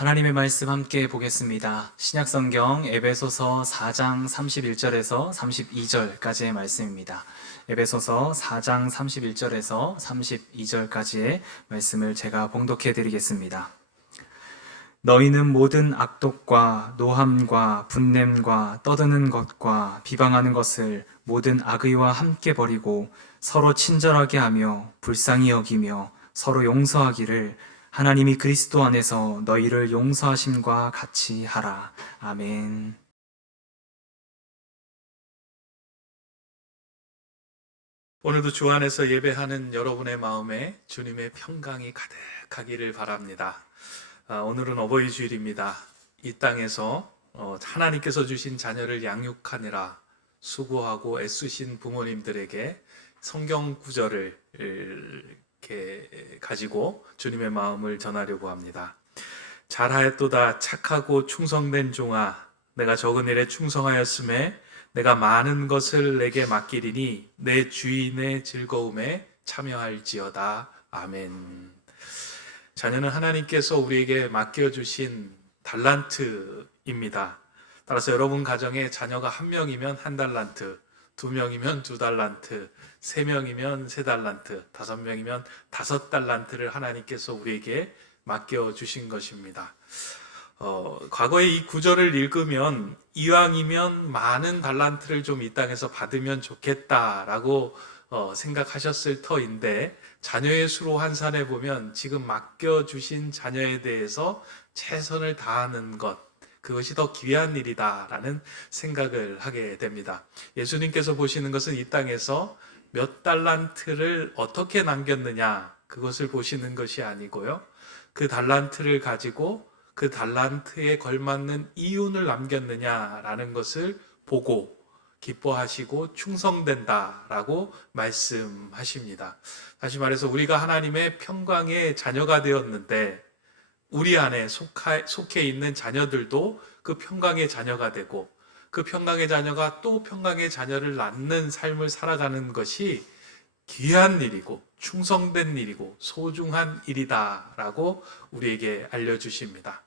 하나님의 말씀 함께 보겠습니다. 신약성경 에베소서 4장 31절에서 32절까지의 말씀입니다. 에베소서 4장 31절에서 32절까지의 말씀을 제가 봉독해 드리겠습니다. 너희는 모든 악독과 노함과 분냄과 떠드는 것과 비방하는 것을 모든 악의와 함께 버리고 서로 친절하게 하며 불쌍히 여기며 서로 용서하기를 하나님이 그리스도 안에서 너희를 용서하심과 같이 하라. 아멘. 오늘도 주 안에서 예배하는 여러분의 마음에 주님의 평강이 가득하기를 바랍니다. 오늘은 어버이 주일입니다. 이 땅에서 하나님께서 주신 자녀를 양육하느라 수고하고 애쓰신 부모님들에게 성경 구절을 이렇게 가지고 주님의 마음을 전하려고 합니다. 잘하였도다 착하고 충성된 종아, 내가 적은 일에 충성하였음에 내가 많은 것을 내게 맡기리니 내 주인의 즐거움에 참여할지어다. 아멘. 자녀는 하나님께서 우리에게 맡겨주신 달란트입니다. 따라서 여러분 가정에 자녀가 한 명이면 한 달란트, 두 명이면 두 달란트, 세 명이면 세 달란트, 다섯 명이면 다섯 달란트를 하나님께서 우리에게 맡겨주신 것입니다. 과거에 이 구절을 읽으면 이왕이면 많은 달란트를 좀 이 땅에서 받으면 좋겠다라고 생각하셨을 터인데, 자녀의 수로 환산해 보면 지금 맡겨주신 자녀에 대해서 최선을 다하는 것, 그것이 더 귀한 일이다라는 생각을 하게 됩니다. 예수님께서 보시는 것은 이 땅에서 몇 달란트를 어떻게 남겼느냐, 그것을 보시는 것이 아니고요, 그 달란트를 가지고 그 달란트에 걸맞는 이윤을 남겼느냐라는 것을 보고 기뻐하시고 충성된다라고 말씀하십니다. 다시 말해서 우리가 하나님의 평강의 자녀가 되었는데, 우리 안에 속해 있는 자녀들도 그 평강의 자녀가 되고, 그 평강의 자녀가 또 평강의 자녀를 낳는 삶을 살아가는 것이 귀한 일이고 충성된 일이고 소중한 일이다라고 우리에게 알려주십니다.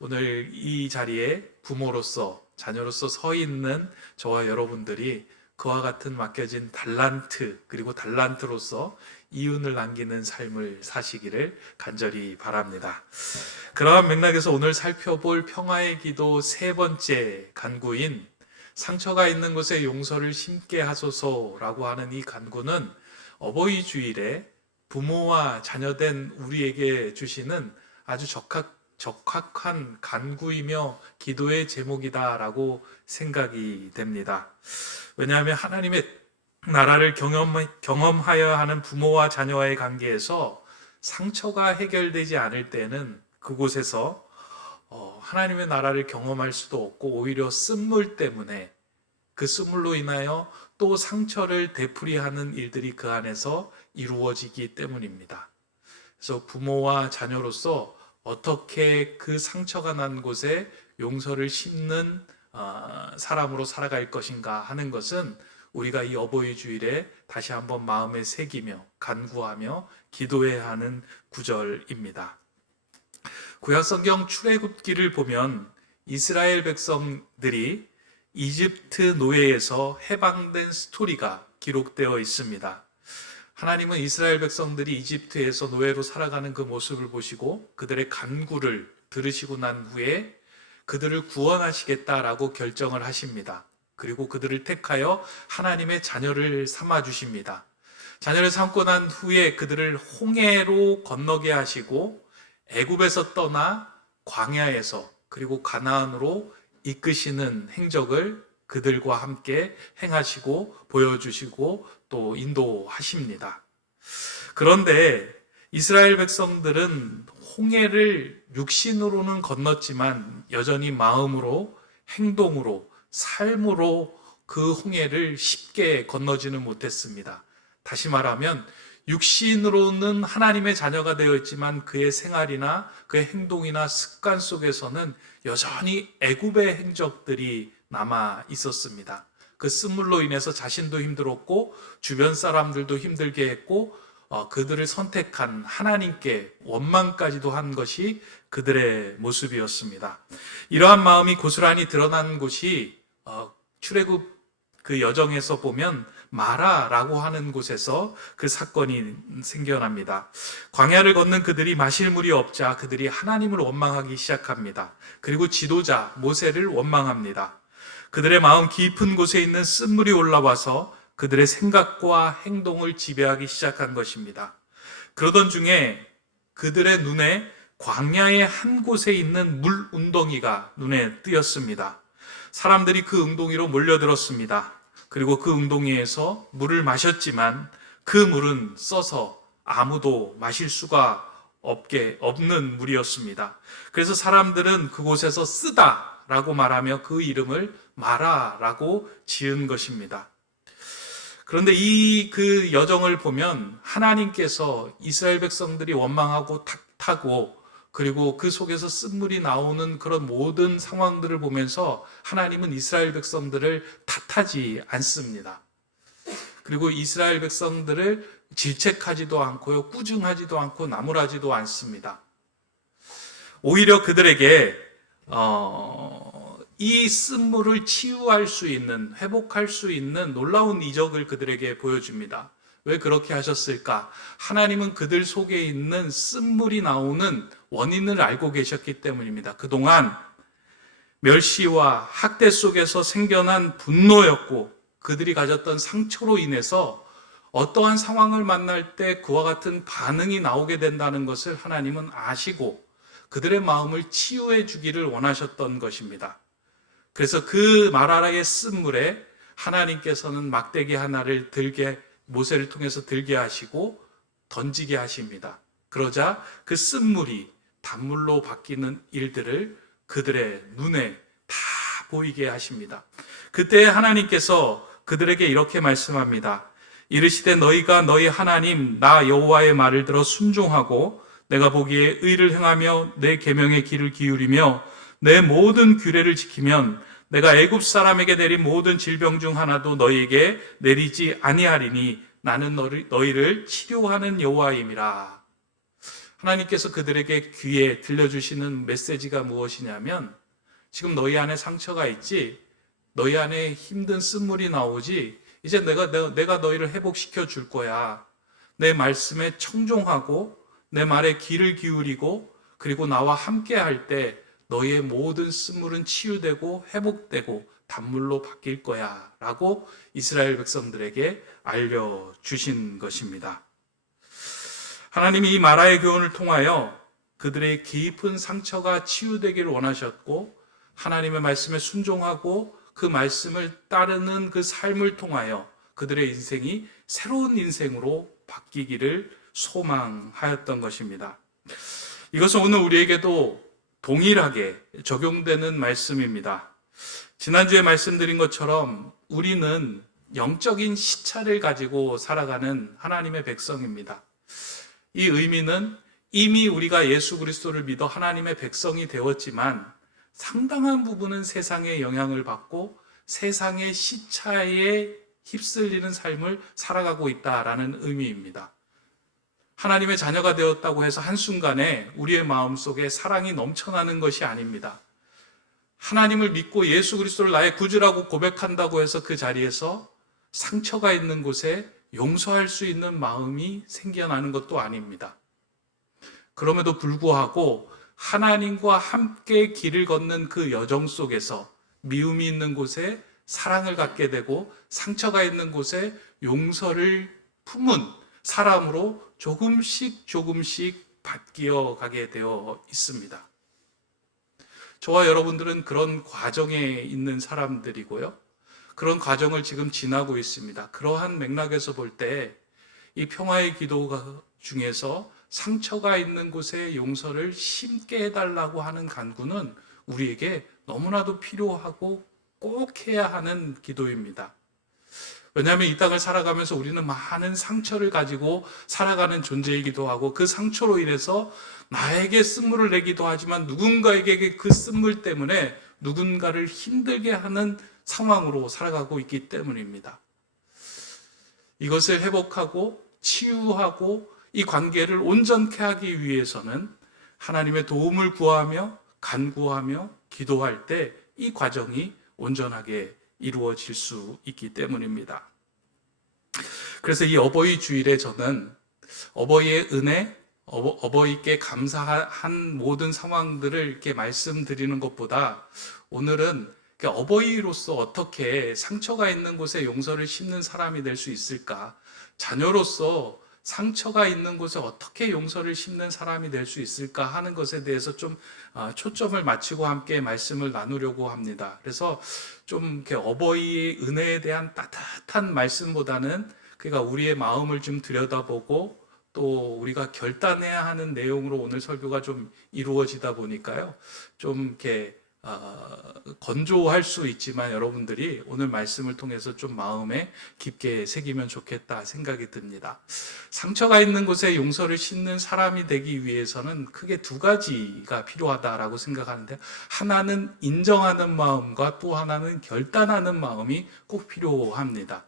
오늘 이 자리에 부모로서, 자녀로서 서 있는 저와 여러분들이 그와 같은 맡겨진 달란트, 그리고 달란트로서 이윤을 남기는 삶을 사시기를 간절히 바랍니다. 그러한 맥락에서 오늘 살펴볼 평화의 기도 세 번째 간구인 상처가 있는 곳에 용서를 심게 하소서라고 하는 이 간구는 어버이 주일에 부모와 자녀된 우리에게 주시는 아주 적합한 간구이며 기도의 제목이다라고 생각이 됩니다. 왜냐하면 하나님의 나라를 경험하여야 하는 부모와 자녀와의 관계에서 상처가 해결되지 않을 때는 그곳에서 하나님의 나라를 경험할 수도 없고, 오히려 쓴물 때문에 그 쓴물로 인하여 또 상처를 되풀이하는 일들이 그 안에서 이루어지기 때문입니다. 그래서 부모와 자녀로서 어떻게 그 상처가 난 곳에 용서를 심는 사람으로 살아갈 것인가 하는 것은 우리가 이 어버이 주일에 다시 한번 마음에 새기며 간구하며 기도해야 하는 구절입니다. 구약성경 출애굽기를 보면 이스라엘 백성들이 이집트 노예에서 해방된 스토리가 기록되어 있습니다. 하나님은 이스라엘 백성들이 이집트에서 노예로 살아가는 그 모습을 보시고 그들의 간구를 들으시고 난 후에 그들을 구원하시겠다라고 결정을 하십니다. 그리고 그들을 택하여 하나님의 자녀를 삼아 주십니다. 자녀를 삼고 난 후에 그들을 홍해로 건너게 하시고 애굽에서 떠나 광야에서 그리고 가나안으로 이끄시는 행적을 그들과 함께 행하시고 보여주시고 또 인도하십니다. 그런데 이스라엘 백성들은 홍해를 육신으로는 건넜지만 여전히 마음으로, 행동으로, 삶으로 그 홍해를 쉽게 건너지는 못했습니다. 다시 말하면 육신으로는 하나님의 자녀가 되어 있지만 그의 생활이나 그의 행동이나 습관 속에서는 여전히 애굽의 행적들이 남아 있었습니다. 그 쓴물로 인해서 자신도 힘들었고 주변 사람들도 힘들게 했고 그들을 선택한 하나님께 원망까지도 한 것이 그들의 모습이었습니다. 이러한 마음이 고스란히 드러난 곳이 출애굽 그 여정에서 보면 마라라고 하는 곳에서 그 사건이 생겨납니다. 광야를 걷는 그들이 마실 물이 없자 그들이 하나님을 원망하기 시작합니다. 그리고 지도자 모세를 원망합니다. 그들의 마음 깊은 곳에 있는 쓴물이 올라와서 그들의 생각과 행동을 지배하기 시작한 것입니다. 그러던 중에 그들의 눈에 광야의 한 곳에 있는 물 웅덩이가 눈에 띄었습니다. 사람들이 그 웅덩이로 몰려들었습니다. 그리고 그 웅덩이에서 물을 마셨지만 그 물은 써서 아무도 마실 수가 없는 물이었습니다. 그래서 사람들은 그곳에서 쓰다라고 말하며 그 이름을 마라라고 지은 것입니다. 그런데 그 여정을 보면 하나님께서 이스라엘 백성들이 원망하고 탓하고 그리고 그 속에서 쓴물이 나오는 그런 모든 상황들을 보면서 하나님은 이스라엘 백성들을 탓하지 않습니다. 그리고 이스라엘 백성들을 질책하지도 않고요, 꾸중하지도 않고 나무라지도 않습니다. 오히려 그들에게 이 쓴물을 치유할 수 있는, 회복할 수 있는 놀라운 이적을 그들에게 보여줍니다. 왜 그렇게 하셨을까? 하나님은 그들 속에 있는 쓴물이 나오는 원인을 알고 계셨기 때문입니다. 그동안 멸시와 학대 속에서 생겨난 분노였고 그들이 가졌던 상처로 인해서 어떠한 상황을 만날 때 그와 같은 반응이 나오게 된다는 것을 하나님은 아시고 그들의 마음을 치유해 주기를 원하셨던 것입니다. 그래서 그 마라의 쓴물에 하나님께서는 막대기 하나를 모세를 통해서 들게 하시고 던지게 하십니다. 그러자 그 쓴물이 단물로 바뀌는 일들을 그들의 눈에 다 보이게 하십니다. 그때 하나님께서 그들에게 이렇게 말씀합니다. 이르시되 너희가 너희 하나님 나 여호와의 말을 들어 순종하고 내가 보기에 의를 행하며 내 계명의 귀를 기울이며 내 모든 규례를 지키면 내가 애굽 사람에게 내린 모든 질병 중 하나도 너희에게 내리지 아니하리니 나는 너희를 치료하는 여호와임이라. 하나님께서 그들에게 귀에 들려주시는 메시지가 무엇이냐면 지금 너희 안에 상처가 있지, 너희 안에 힘든 쓴물이 나오지, 이제 내가 너희를 회복시켜 줄 거야. 내 말씀에 청종하고 내 말에 귀를 기울이고 그리고 나와 함께 할 때 너희의 모든 쓴물은 치유되고 회복되고 단물로 바뀔 거야 라고 이스라엘 백성들에게 알려주신 것입니다. 하나님이 이 마라의 교훈을 통하여 그들의 깊은 상처가 치유되기를 원하셨고 하나님의 말씀에 순종하고 그 말씀을 따르는 그 삶을 통하여 그들의 인생이 새로운 인생으로 바뀌기를 소망하였던 것입니다. 이것은 오늘 우리에게도 동일하게 적용되는 말씀입니다. 지난주에 말씀드린 것처럼 우리는 영적인 시차를 가지고 살아가는 하나님의 백성입니다. 이 의미는 이미 우리가 예수 그리스도를 믿어 하나님의 백성이 되었지만 상당한 부분은 세상의 영향을 받고 세상의 시차에 휩쓸리는 삶을 살아가고 있다라는 의미입니다. 하나님의 자녀가 되었다고 해서 한순간에 우리의 마음속에 사랑이 넘쳐나는 것이 아닙니다. 하나님을 믿고 예수 그리스도를 나의 구주라고 고백한다고 해서 그 자리에서 상처가 있는 곳에 용서할 수 있는 마음이 생겨나는 것도 아닙니다. 그럼에도 불구하고 하나님과 함께 길을 걷는 그 여정 속에서 미움이 있는 곳에 사랑을 갖게 되고 상처가 있는 곳에 용서를 품은 사람으로 조금씩 바뀌어 가게 되어 있습니다. 저와 여러분들은 그런 과정에 있는 사람들이고요. 그런 과정을 지금 지나고 있습니다. 그러한 맥락에서 볼 때 이 평화의 기도 중에서 상처가 있는 곳에 용서를 심게 해달라고 하는 간구는 우리에게 너무나도 필요하고 꼭 해야 하는 기도입니다. 왜냐하면 이 땅을 살아가면서 우리는 많은 상처를 가지고 살아가는 존재이기도 하고 그 상처로 인해서 나에게 쓴물을 내기도 하지만 누군가에게 그 쓴물 때문에 누군가를 힘들게 하는 상황으로 살아가고 있기 때문입니다. 이것을 회복하고 치유하고 이 관계를 온전케 하기 위해서는 하나님의 도움을 구하며 간구하며 기도할 때 이 과정이 온전하게 이루어질 수 있기 때문입니다. 그래서 이 어버이 주일에 저는 어버이의 은혜, 어버이께 감사한 모든 상황들을 이렇게 말씀드리는 것보다 오늘은 어버이로서 어떻게 상처가 있는 곳에 용서를 심는 사람이 될 수 있을까? 자녀로서 상처가 있는 곳에 어떻게 용서를 심는 사람이 될 수 있을까 하는 것에 대해서 좀 초점을 맞추고 함께 말씀을 나누려고 합니다. 그래서 좀 이렇게 어버이의 은혜에 대한 따뜻한 말씀보다는 그러니까 우리의 마음을 좀 들여다보고 또 우리가 결단해야 하는 내용으로 오늘 설교가 좀 이루어지다 보니까요. 좀 이렇게 건조할 수 있지만 여러분들이 오늘 말씀을 통해서 좀 마음에 깊게 새기면 좋겠다 생각이 듭니다. 상처가 있는 곳에 용서를 심는 사람이 되기 위해서는 크게 두 가지가 필요하다라고 생각하는데, 하나는 인정하는 마음과 또 하나는 결단하는 마음이 꼭 필요합니다.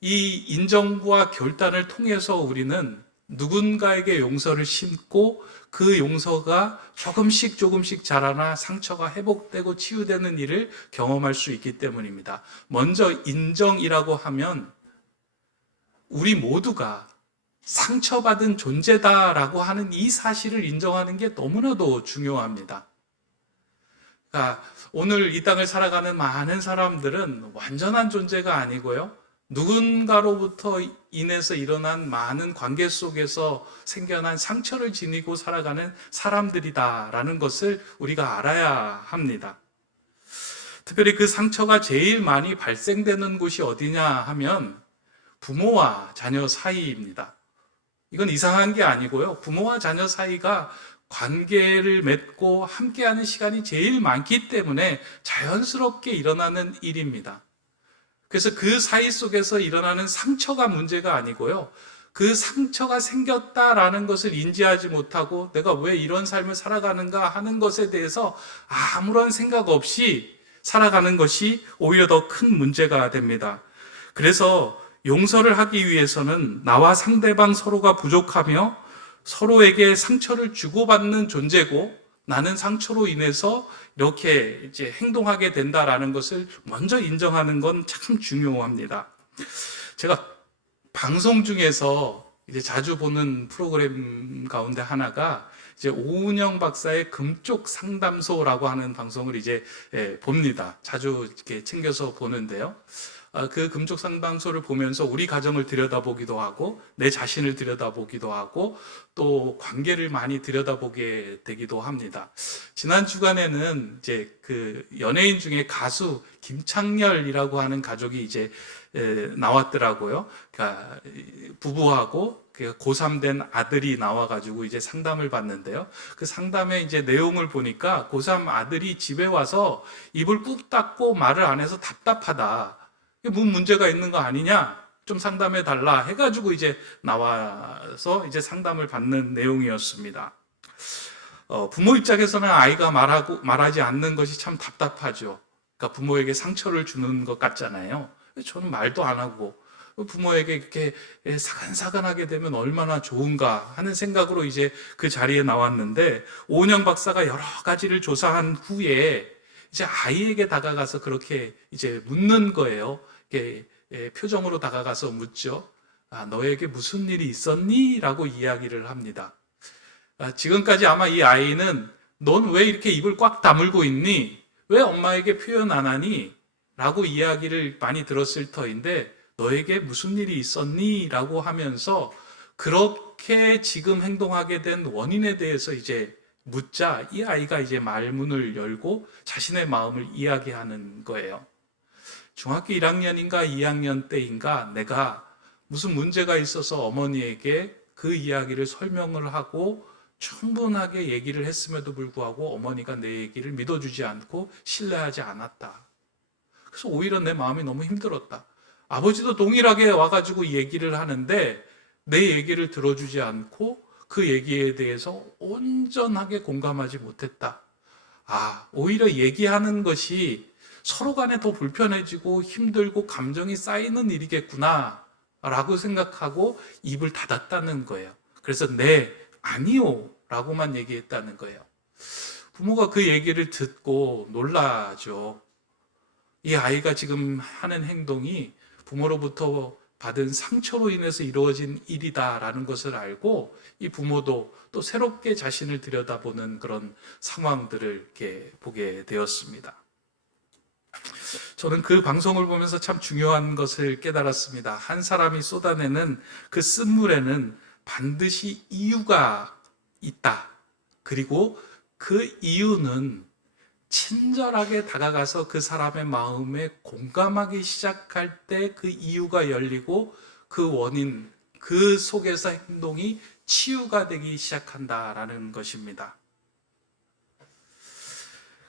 이 인정과 결단을 통해서 우리는 누군가에게 용서를 심고 그 용서가 조금씩 자라나 상처가 회복되고 치유되는 일을 경험할 수 있기 때문입니다. 먼저 인정이라고 하면 우리 모두가 상처받은 존재다라고 하는 이 사실을 인정하는 게 너무나도 중요합니다. 그러니까 오늘 이 땅을 살아가는 많은 사람들은 완전한 존재가 아니고요. 누군가로부터 인해서 일어난 많은 관계 속에서 생겨난 상처를 지니고 살아가는 사람들이다라는 것을 우리가 알아야 합니다. 특별히 그 상처가 제일 많이 발생되는 곳이 어디냐 하면 부모와 자녀 사이입니다. 이건 이상한 게 아니고요. 부모와 자녀 사이가 관계를 맺고 함께하는 시간이 제일 많기 때문에 자연스럽게 일어나는 일입니다. 그래서 그 사이 속에서 일어나는 상처가 문제가 아니고요. 그 상처가 생겼다라는 것을 인지하지 못하고 내가 왜 이런 삶을 살아가는가 하는 것에 대해서 아무런 생각 없이 살아가는 것이 오히려 더 큰 문제가 됩니다. 그래서 용서를 하기 위해서는 나와 상대방 서로가 부족하며 서로에게 상처를 주고받는 존재고 나는 상처로 인해서 이렇게 이제 행동하게 된다라는 것을 먼저 인정하는 건 참 중요합니다. 제가 방송 중에서 이제 자주 보는 프로그램 가운데 하나가 이제 오은영 박사의 금쪽 상담소라고 하는 방송을 이제 봅니다. 자주 이렇게 챙겨서 보는데요. 그 금쪽 상담소를 보면서 우리 가정을 들여다보기도 하고 내 자신을 들여다보기도 하고 또 관계를 많이 들여다보게 되기도 합니다. 지난 주간에는 이제 그 연예인 중에 가수 김창렬이라고 하는 가족이 이제 나왔더라고요. 그러니까 부부하고 고3 된 아들이 나와가지고 이제 상담을 받는데요. 그 상담의 이제 내용을 보니까 고3 아들이 집에 와서 입을 꾹 닫고 말을 안 해서 답답하다. 뭐 문제가 있는 거 아니냐? 좀 상담해 달라 해가지고 이제 나와서 이제 상담을 받는 내용이었습니다. 부모 입장에서는 아이가 말하지 않는 것이 참 답답하죠. 그러니까 부모에게 상처를 주는 것 같잖아요. 저는 말도 안 하고 부모에게 이렇게 사근사근하게 되면 얼마나 좋은가 하는 생각으로 이제 그 자리에 나왔는데 오은영 박사가 여러 가지를 조사한 후에 이제 아이에게 다가가서 그렇게 이제 묻는 거예요. 이렇게 표정으로 다가가서 묻죠. 너에게 무슨 일이 있었니? 라고 이야기를 합니다. 지금까지 아마 이 아이는 넌 왜 이렇게 입을 꽉 다물고 있니? 왜 엄마에게 표현 안 하니? 라고 이야기를 많이 들었을 터인데 너에게 무슨 일이 있었니? 라고 하면서 그렇게 지금 행동하게 된 원인에 대해서 이제 묻자 이 아이가 이제 말문을 열고 자신의 마음을 이야기하는 거예요. 중학교 1학년인가 2학년 때인가 내가 무슨 문제가 있어서 어머니에게 그 이야기를 설명을 하고 충분하게 얘기를 했음에도 불구하고 어머니가 내 얘기를 믿어주지 않고 신뢰하지 않았다. 그래서 오히려 내 마음이 너무 힘들었다. 아버지도 동일하게 와가지고 얘기를 하는데 내 얘기를 들어주지 않고 그 얘기에 대해서 온전하게 공감하지 못했다. 오히려 얘기하는 것이 서로 간에 더 불편해지고 힘들고 감정이 쌓이는 일이겠구나 라고 생각하고 입을 닫았다는 거예요. 그래서 네, 아니요 라고만 얘기했다는 거예요. 부모가 그 얘기를 듣고 놀라죠. 이 아이가 지금 하는 행동이 부모로부터 받은 상처로 인해서 이루어진 일이다라는 것을 알고 이 부모도 또 새롭게 자신을 들여다보는 그런 상황들을 이렇게 보게 되었습니다. 저는 그 방송을 보면서 참 중요한 것을 깨달았습니다. 한 사람이 쏟아내는 그 쓴물에는 반드시 이유가 있다. 그리고 그 이유는 친절하게 다가가서 그 사람의 마음에 공감하기 시작할 때 그 이유가 열리고 그 원인, 그 속에서 행동이 치유가 되기 시작한다라는 것입니다.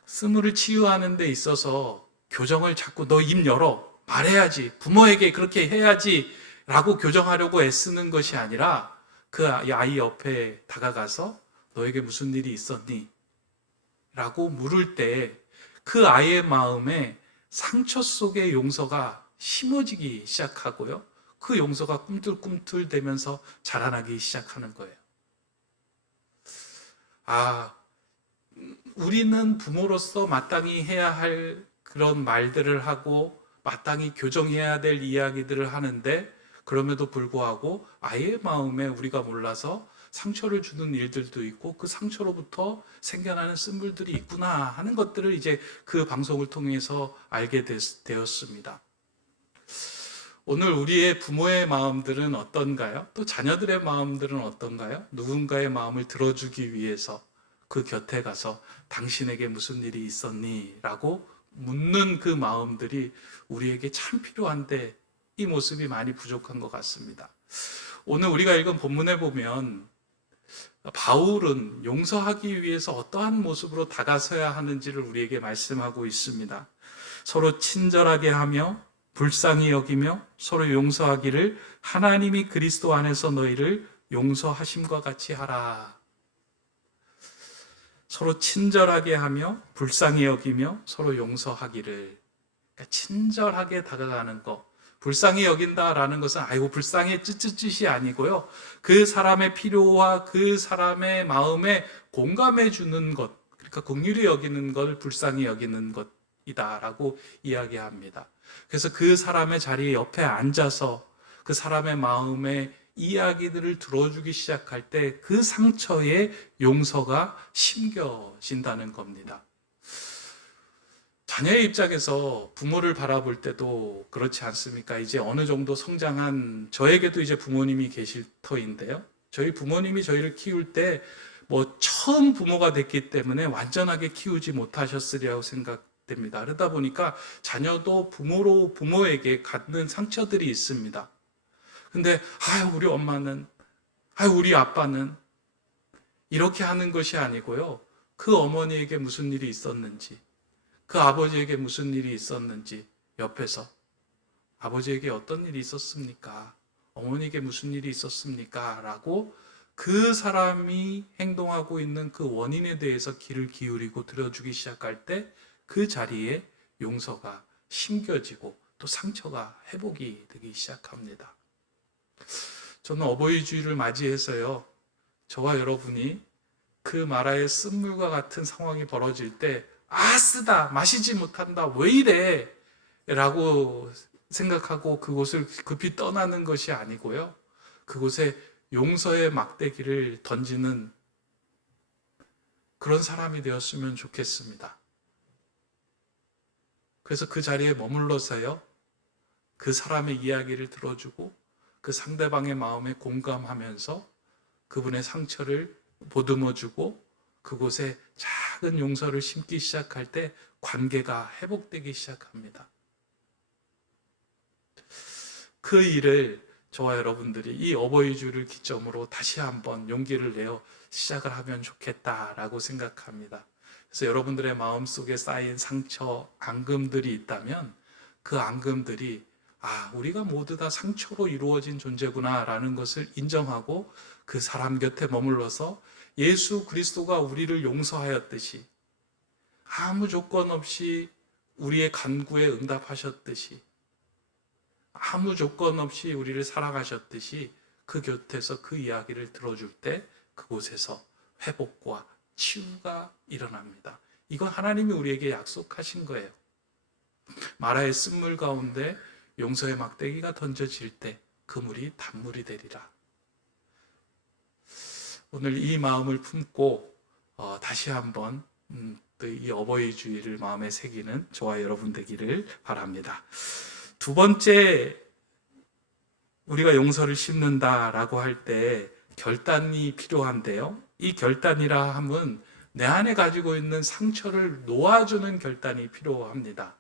스물을 치유하는 데 있어서 교정을 자꾸 너 입 열어, 말해야지, 부모에게 그렇게 해야지 라고 교정하려고 애쓰는 것이 아니라 그 아이 옆에 다가가서 너에게 무슨 일이 있었니? 라고 물을 때 그 아이의 마음에 상처 속의 용서가 심어지기 시작하고요. 그 용서가 꿈틀꿈틀 되면서 자라나기 시작하는 거예요. 우리는 부모로서 마땅히 해야 할 그런 말들을 하고 마땅히 교정해야 될 이야기들을 하는데 그럼에도 불구하고 아이의 마음에 우리가 몰라서 상처를 주는 일들도 있고 그 상처로부터 생겨나는 쓴물들이 있구나 하는 것들을 이제 그 방송을 통해서 알게 되었습니다. 오늘 우리의 부모의 마음들은 어떤가요? 또 자녀들의 마음들은 어떤가요? 누군가의 마음을 들어주기 위해서 그 곁에 가서 당신에게 무슨 일이 있었니? 라고 묻는 그 마음들이 우리에게 참 필요한데 이 모습이 많이 부족한 것 같습니다. 오늘 우리가 읽은 본문에 보면 바울은 용서하기 위해서 어떠한 모습으로 다가서야 하는지를 우리에게 말씀하고 있습니다. 서로 친절하게 하며 불쌍히 여기며 서로 용서하기를 하나님이 그리스도 안에서 너희를 용서하심과 같이 하라. 서로 친절하게 하며 불쌍히 여기며 서로 용서하기를. 그러니까 친절하게 다가가는 것. 불쌍히 여긴다라는 것은 아이고 불쌍해 찌찌찌이 아니고요. 그 사람의 필요와 그 사람의 마음에 공감해 주는 것. 그러니까 긍휼히 여기는 걸 불쌍히 여기는 것이다라고 이야기합니다. 그래서 그 사람의 자리에 옆에 앉아서 그 사람의 마음의 이야기들을 들어주기 시작할 때 그 상처의 용서가 심겨진다는 겁니다. 자녀의 입장에서 부모를 바라볼 때도 그렇지 않습니까? 이제 어느 정도 성장한 저에게도 이제 부모님이 계실 터인데요. 저희 부모님이 저희를 키울 때 처음 부모가 됐기 때문에 완전하게 키우지 못하셨으리라고 생각됩니다. 그러다 보니까 자녀도 부모에게 갖는 상처들이 있습니다. 근데 우리 엄마는 우리 아빠는 이렇게 하는 것이 아니고요. 그 어머니에게 무슨 일이 있었는지, 그 아버지에게 무슨 일이 있었는지 옆에서 아버지에게 어떤 일이 있었습니까? 어머니에게 무슨 일이 있었습니까? 라고 그 사람이 행동하고 있는 그 원인에 대해서 귀를 기울이고 들어주기 시작할 때 그 자리에 용서가 심겨지고 또 상처가 회복이 되기 시작합니다. 저는 어버이 주일을 맞이해서요, 저와 여러분이 그 마라의 쓴물과 같은 상황이 벌어질 때 쓰다, 마시지 못한다, 왜 이래? 라고 생각하고 그곳을 급히 떠나는 것이 아니고요. 그곳에 용서의 막대기를 던지는 그런 사람이 되었으면 좋겠습니다. 그래서 그 자리에 머물러서요, 그 사람의 이야기를 들어주고 그 상대방의 마음에 공감하면서 그분의 상처를 보듬어주고 그곳에 작은 용서를 심기 시작할 때 관계가 회복되기 시작합니다. 그 일을 저와 여러분들이 이 어버이 주를 기점으로 다시 한번 용기를 내어 시작을 하면 좋겠다라고 생각합니다. 그래서 여러분들의 마음속에 쌓인 상처, 앙금들이 있다면 그 앙금들이 우리가 모두 다 상처로 이루어진 존재구나 라는 것을 인정하고 그 사람 곁에 머물러서 예수 그리스도가 우리를 용서하였듯이 아무 조건 없이 우리의 간구에 응답하셨듯이 아무 조건 없이 우리를 사랑하셨듯이 그 곁에서 그 이야기를 들어줄 때 그곳에서 회복과 치유가 일어납니다. 이건 하나님이 우리에게 약속하신 거예요. 마라의 쓴물 가운데 용서의 막대기가 던져질 때 그 물이 단물이 되리라. 오늘 이 마음을 품고 다시 한번 또 이 어버이 주일을 마음에 새기는 저와 여러분 되기를 바랍니다. 두 번째, 우리가 용서를 심는다라고 할 때 결단이 필요한데요. 이 결단이라 함은 내 안에 가지고 있는 상처를 놓아주는 결단이 필요합니다.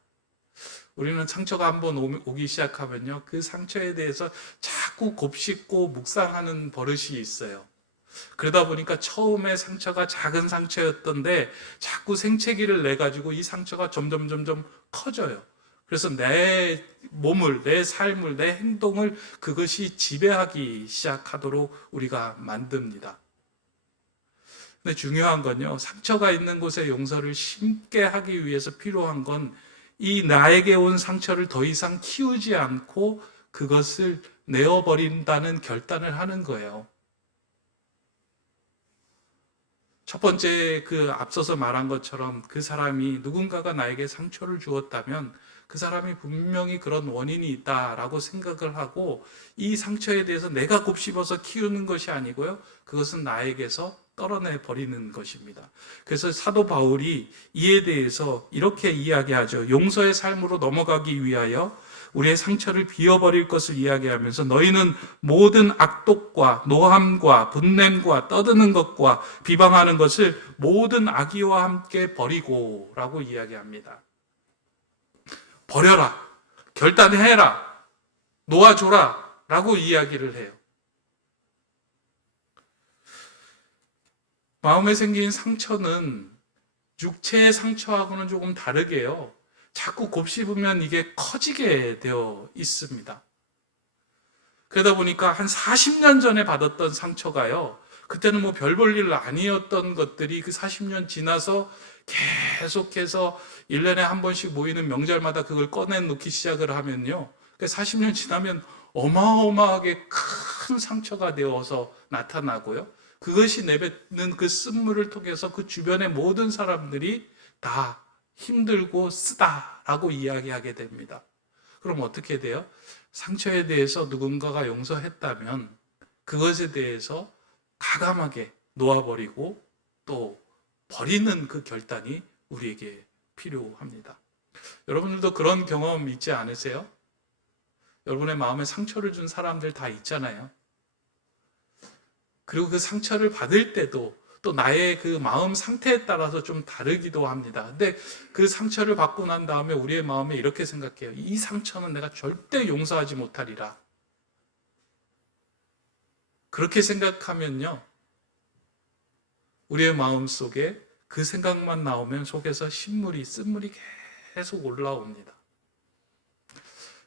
우리는 상처가 한번 오기 시작하면요, 그 상처에 대해서 자꾸 곱씹고 묵상하는 버릇이 있어요. 그러다 보니까 처음에 상처가 작은 상처였던데 자꾸 생채기를 내 가지고 이 상처가 점점 커져요. 그래서 내 몸을, 내 삶을, 내 행동을 그것이 지배하기 시작하도록 우리가 만듭니다. 근데 중요한 건요, 상처가 있는 곳에 용서를 심게 하기 위해서 필요한 건 이 나에게 온 상처를 더 이상 키우지 않고 그것을 내어버린다는 결단을 하는 거예요. 첫 번째 앞서서 말한 것처럼 그 사람이 누군가가 나에게 상처를 주었다면 그 사람이 분명히 그런 원인이 있다라고 생각을 하고 이 상처에 대해서 내가 곱씹어서 키우는 것이 아니고요, 그것은 나에게서 떨어내 버리는 것입니다. 그래서 사도 바울이 이에 대해서 이렇게 이야기하죠. 용서의 삶으로 넘어가기 위하여 우리의 상처를 비워버릴 것을 이야기하면서 너희는 모든 악독과 노함과 분냄과 떠드는 것과 비방하는 것을 모든 악의와 함께 버리고 라고 이야기합니다. 버려라, 결단해라, 놓아줘라 라고 이야기를 해요. 마음에 생긴 상처는 육체의 상처하고는 조금 다르게요, 자꾸 곱씹으면 이게 커지게 되어 있습니다. 그러다 보니까 한 40년 전에 받았던 상처가요, 그때는 뭐 별 볼 일 아니었던 것들이 그 40년 지나서 계속해서 1년에 한 번씩 모이는 명절마다 그걸 꺼내놓기 시작을 하면요, 40년 지나면 어마어마하게 큰 상처가 되어서 나타나고요, 그것이 내뱉는 그 쓴물을 통해서 그 주변의 모든 사람들이 다 힘들고 쓰다라고 이야기하게 됩니다. 그럼 어떻게 돼요? 상처에 대해서 누군가가 용서했다면 그것에 대해서 가감하게 놓아버리고 또 버리는 그 결단이 우리에게 필요합니다. 여러분들도 그런 경험 있지 않으세요? 여러분의 마음에 상처를 준 사람들 다 있잖아요. 그리고 그 상처를 받을 때도 또 나의 그 마음 상태에 따라서 좀 다르기도 합니다. 근데 그 상처를 받고 난 다음에 우리의 마음에 이렇게 생각해요. 이 상처는 내가 절대 용서하지 못하리라. 그렇게 생각하면요, 우리의 마음 속에 그 생각만 나오면 속에서 쓴물이 계속 올라옵니다.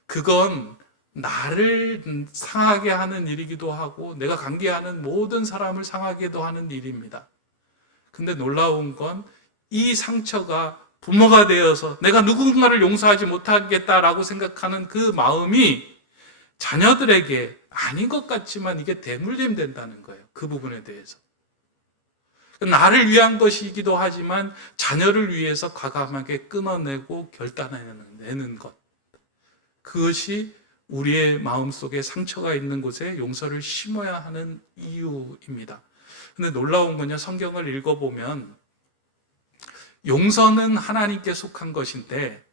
그건 나를 상하게 하는 일이기도 하고 내가 관계하는 모든 사람을 상하게도 하는 일입니다. 근데 놀라운 건 이 상처가 부모가 되어서 내가 누군가를 용서하지 못하겠다라고 생각하는 그 마음이 자녀들에게 아닌 것 같지만 이게 대물림 된다는 거예요. 그 부분에 대해서. 나를 위한 것이기도 하지만 자녀를 위해서 과감하게 끊어내고 결단해내는 것. 그것이 우리의 마음속에 상처가 있는 곳에 용서를 심어야 하는 이유입니다. 근데 놀라운 건요, 성경을 읽어보면 용서는 하나님께 속한 것인데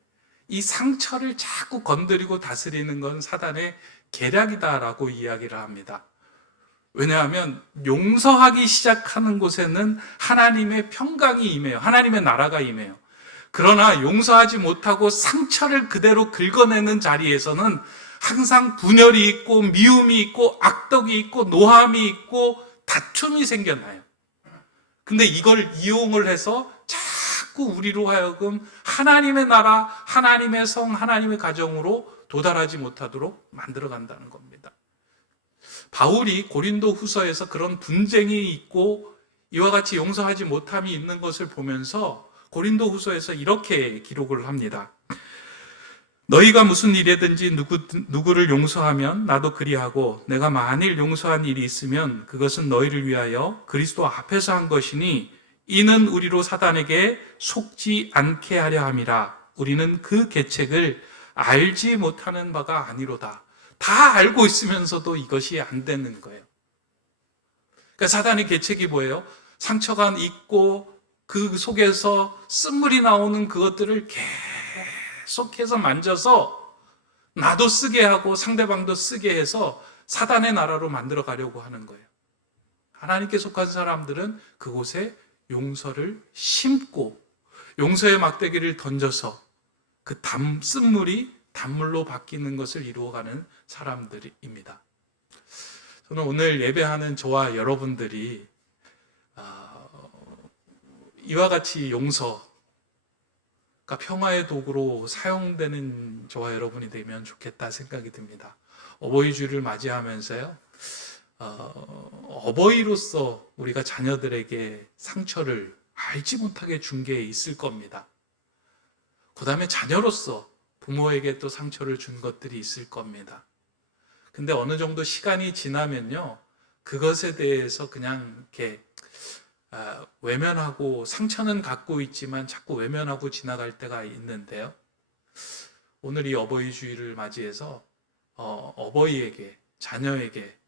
이 상처를 자꾸 건드리고 다스리는 건 사단의 계략이다라고 이야기를 합니다. 왜냐하면 용서하기 시작하는 곳에는 하나님의 평강이 임해요. 하나님의 나라가 임해요. 그러나 용서하지 못하고 상처를 그대로 긁어내는 자리에서는 항상 분열이 있고 미움이 있고 악덕이 있고 노함이 있고 다툼이 생겨나요. 근데 이걸 이용을 해서 자꾸 우리로 하여금 하나님의 나라, 하나님의 성, 하나님의 가정으로 도달하지 못하도록 만들어간다는 겁니다. 바울이 고린도 후서에서 그런 분쟁이 있고 이와 같이 용서하지 못함이 있는 것을 보면서 고린도 후서에서 이렇게 기록을 합니다. 너희가 무슨 일이든지 누구를 용서하면 나도 그리하고 내가 만일 용서한 일이 있으면 그것은 너희를 위하여 그리스도 앞에서 한 것이니 이는 우리로 사단에게 속지 않게 하려 함이라. 우리는 그 계책을 알지 못하는 바가 아니로다. 다 알고 있으면서도 이것이 안 되는 거예요. 그러니까 사단의 계책이 뭐예요? 상처가 있고 그 속에서 쓴물이 나오는 그것들을 계속해서 만져서 나도 쓰게 하고 상대방도 쓰게 해서 사단의 나라로 만들어 가려고 하는 거예요. 하나님께 속한 사람들은 그곳에 용서를 심고 용서의 막대기를 던져서 그 쓴물이 단물로 바뀌는 것을 이루어가는 사람들입니다. 저는 오늘 예배하는 저와 여러분들이 이와 같이 용서가 평화의 도구로 사용되는 저와 여러분이 되면 좋겠다 생각이 듭니다. 어버이 주일을 맞이하면서요, 어버이로서 우리가 자녀들에게 상처를 알지 못하게 준 게 있을 겁니다. 그 다음에 자녀로서 부모에게 또 상처를 준 것들이 있을 겁니다. 근데 어느 정도 시간이 지나면요, 그것에 대해서 그냥 이렇게 외면하고, 상처는 갖고 있지만 자꾸 외면하고 지나갈 때가 있는데요. 오늘 이 어버이 주일을 맞이해서 어버이에게, 자녀에게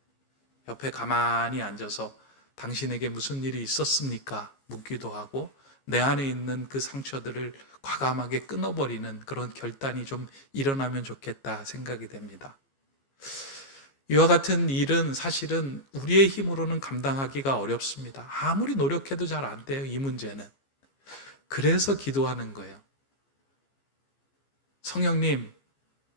옆에 가만히 앉아서 당신에게 무슨 일이 있었습니까? 묻기도 하고, 내 안에 있는 그 상처들을 과감하게 끊어버리는 그런 결단이 좀 일어나면 좋겠다 생각이 됩니다. 이와 같은 일은 사실은 우리의 힘으로는 감당하기가 어렵습니다. 아무리 노력해도 잘 안 돼요, 이 문제는. 그래서 기도하는 거예요. 성령님,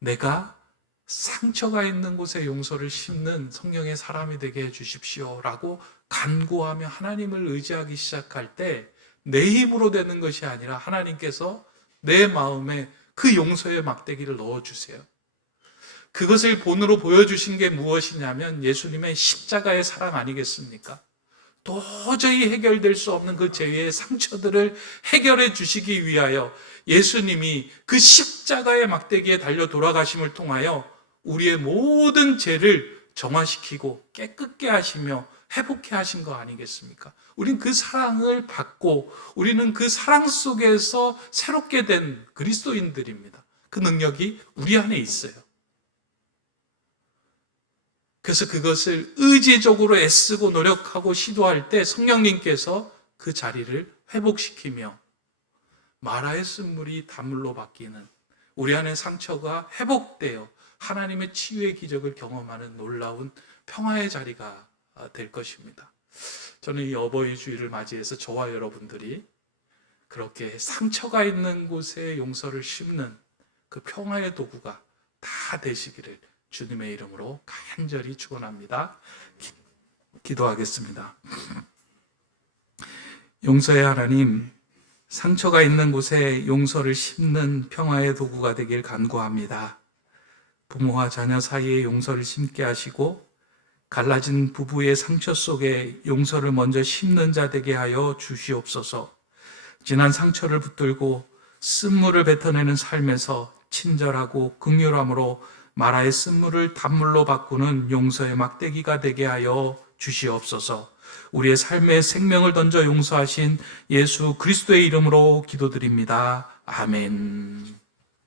내가 상처가 있는 곳에 용서를 심는 성령의 사람이 되게 해주십시오 라고 간구하며 하나님을 의지하기 시작할 때 내 힘으로 되는 것이 아니라 하나님께서 내 마음에 그 용서의 막대기를 넣어주세요. 그것을 본으로 보여주신 게 무엇이냐면 예수님의 십자가의 사랑 아니겠습니까? 도저히 해결될 수 없는 그 죄의 상처들을 해결해 주시기 위하여 예수님이 그 십자가의 막대기에 달려 돌아가심을 통하여 우리의 모든 죄를 정화시키고 깨끗게 하시며 회복해 하신 거 아니겠습니까? 우리는 그 사랑을 받고 우리는 그 사랑 속에서 새롭게 된 그리스도인들입니다. 그 능력이 우리 안에 있어요. 그래서 그것을 의지적으로 애쓰고 노력하고 시도할 때 성령님께서 그 자리를 회복시키며 마라의 쓴물이 단물로 바뀌는, 우리 안의 상처가 회복되어 하나님의 치유의 기적을 경험하는 놀라운 평화의 자리가 될 것입니다. 저는 이 어버이 주일을 맞이해서 저와 여러분들이 그렇게 상처가 있는 곳에 용서를 심는 그 평화의 도구가 다 되시기를 주님의 이름으로 간절히 축원합니다. 기도하겠습니다. 용서의 하나님, 상처가 있는 곳에 용서를 심는 평화의 도구가 되길 간구합니다. 부모와 자녀 사이에 용서를 심게 하시고 갈라진 부부의 상처 속에 용서를 먼저 심는 자 되게 하여 주시옵소서. 지난 상처를 붙들고 쓴물을 뱉어내는 삶에서 친절하고 긍휼함으로 마라의 쓴물을 단물로 바꾸는 용서의 막대기가 되게 하여 주시옵소서. 우리의 삶에 생명을 던져 용서하신 예수 그리스도의 이름으로 기도드립니다. 아멘.